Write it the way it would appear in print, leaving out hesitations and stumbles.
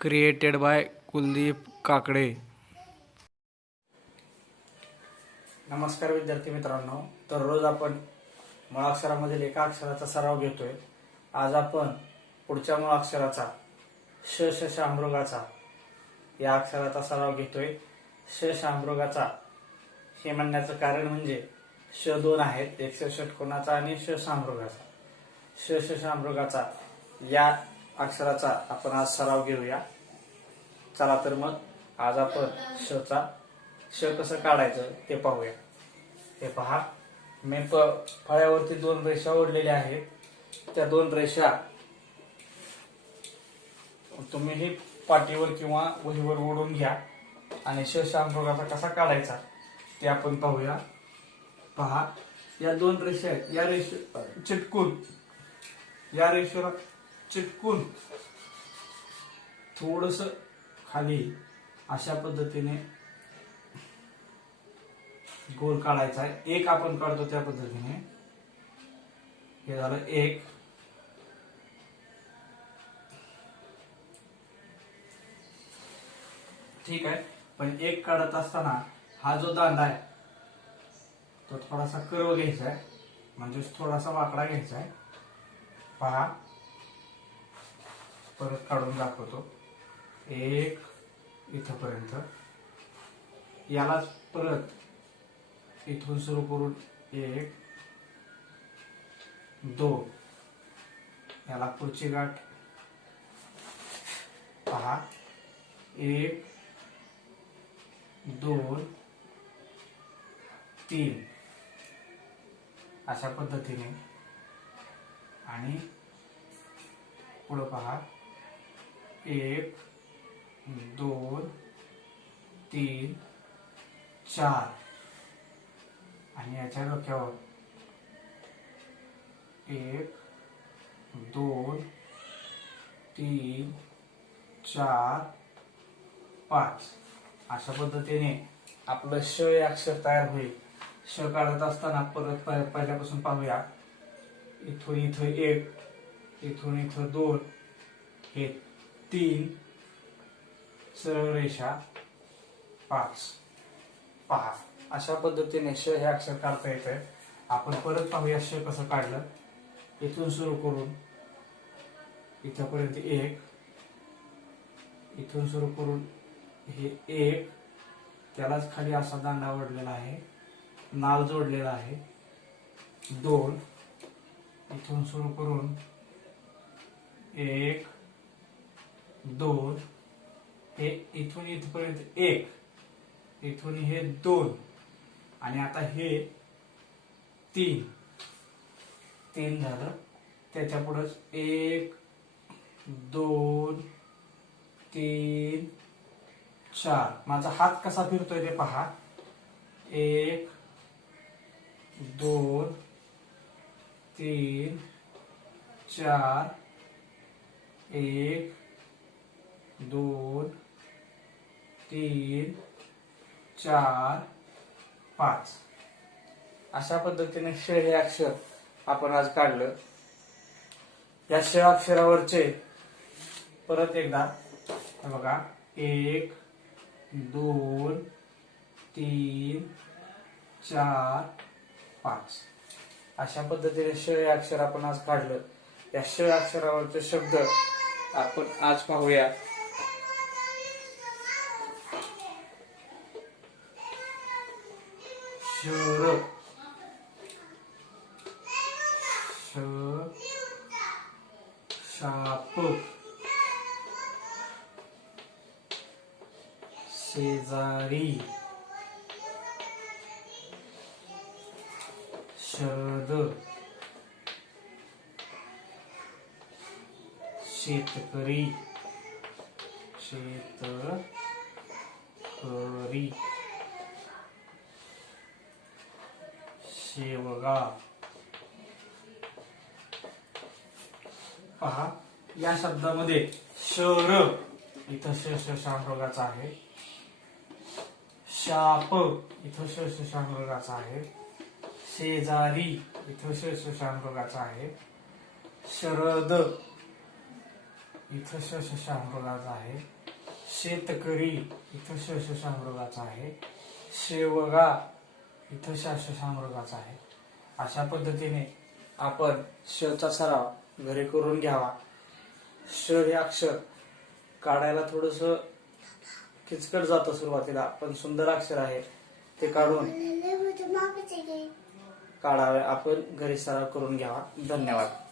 Created by Kuldeep Kakade. नमस्कार विद्यार्थी मित्रांनो. तर रोज आपण मुळाक्षरामधील एका अक्षराचा सराव घेतोय. आज आपण पुढच्या मुळाक्षराचा श श शांभृगाचा या अक्षराचा सराव घेतोय. श शांभृगाचा हे म्हणण्याचं कारण म्हणजे श दोन आहेत, एक श षटकोनाचा आणि श शांभृगाचा. श श शांभृगाचा या अक्षराचा आपण आज सराव घेऊया. चला तर मग आज आपण श कसं काढायचं ते पाहूया. हे पहा, मी फळ्यावरती दोन रेषा ओढलेल्या आहेत. त्या दोन रेषा तुम्हीही पाटीवर किंवा वहीवर ओढून घ्या आणि श शांभृगाचा कसा काढायचा ते आपण पाहूया. पहा, या दोन रेषा आहेत. या रेषेला चिटकून थोडस खाली अशा पद्धतीने गोल काढायचा आहे. एक आपण काढतो त्या पद्धतीने. हे झालं एक. ठीक आहे, पण एक काढत असताना हा जो दांडा आहे तो थोडासा कर्व घ्यायचा आहे, म्हणजे थोडासा वाकडा घ्यायचा आहे. पहा, परत काढून दाखवतो. एक इथपर्यंत. यालाच परत इथून सुरू करून एक दोन, याला पुढची गाठ. पहा, एक दोन तीन अशा पद्धतीने. आणि पुढे पहा, एक दोन तीन चार, आणि याच्या डोक्यावर एक दोन तीन चार पाच अशा पद्धतीने आपलं श हे अक्षर तयार होईल. श काढत असताना परत पहिल्यापासून पाहूया. इथून इथं एक, इथून इथं दोन, हे तीन, सरळ रेषा पाच. पहा, अशा पद्धतीने श हे अक्षर काढता येतंय. आपण परत पाहूया श कसं काढलं. इथून सुरू करून इथपर्यंत एक, इथून सुरू करून हे एक, त्यालाच खाली असा दांडा ओढलेला आहे, नाल जोडलेला आहे. दोन, इथून सुरू करून एक दोन, हे इथून इथपर्यंत एक, इथून हे दोन, आणि आता हे तीन. तीन झालं. त्याच्या पुढेच एक दोन तीन चार. माझा हात कसा फिरतोय ते पहा. एक दोन तीन चार, एक दोन तीन चार पाच. अशा पद्धतीने श हे अक्षर आपण आज काढलं. या श अक्षरावरचे परत एकदा बघा, एक दोन तीन चार पाच अशा पद्धतीने श हे अक्षर आपण आज काढलं. या श अक्षरावरचे शब्द आपण आज पाहूया. शर, शाप, शेजारी, शरद, शेतकरी, शेवगा. पहा, या शब्दामध्ये शर इथं श शांभृगाचा आहे. शाप इथं श शांभृगाचा आहे. शेजारी इथं श शांभृगाचा आहे. शरद इथं शशामृगाचा आहे. शेतकरी इथं शशामृगाचा आहे. शेवगा इथं शशामृगाचा आहे. अशा पद्धतीने आपण श चा सराव घरी करून घ्यावा. श हे अक्षर काढायला थोडस किचकट जातं सुरुवातीला, पण सुंदर अक्षर आहे. ते काढून काढावे. आपण घरी सराव करून घ्यावा. धन्यवाद.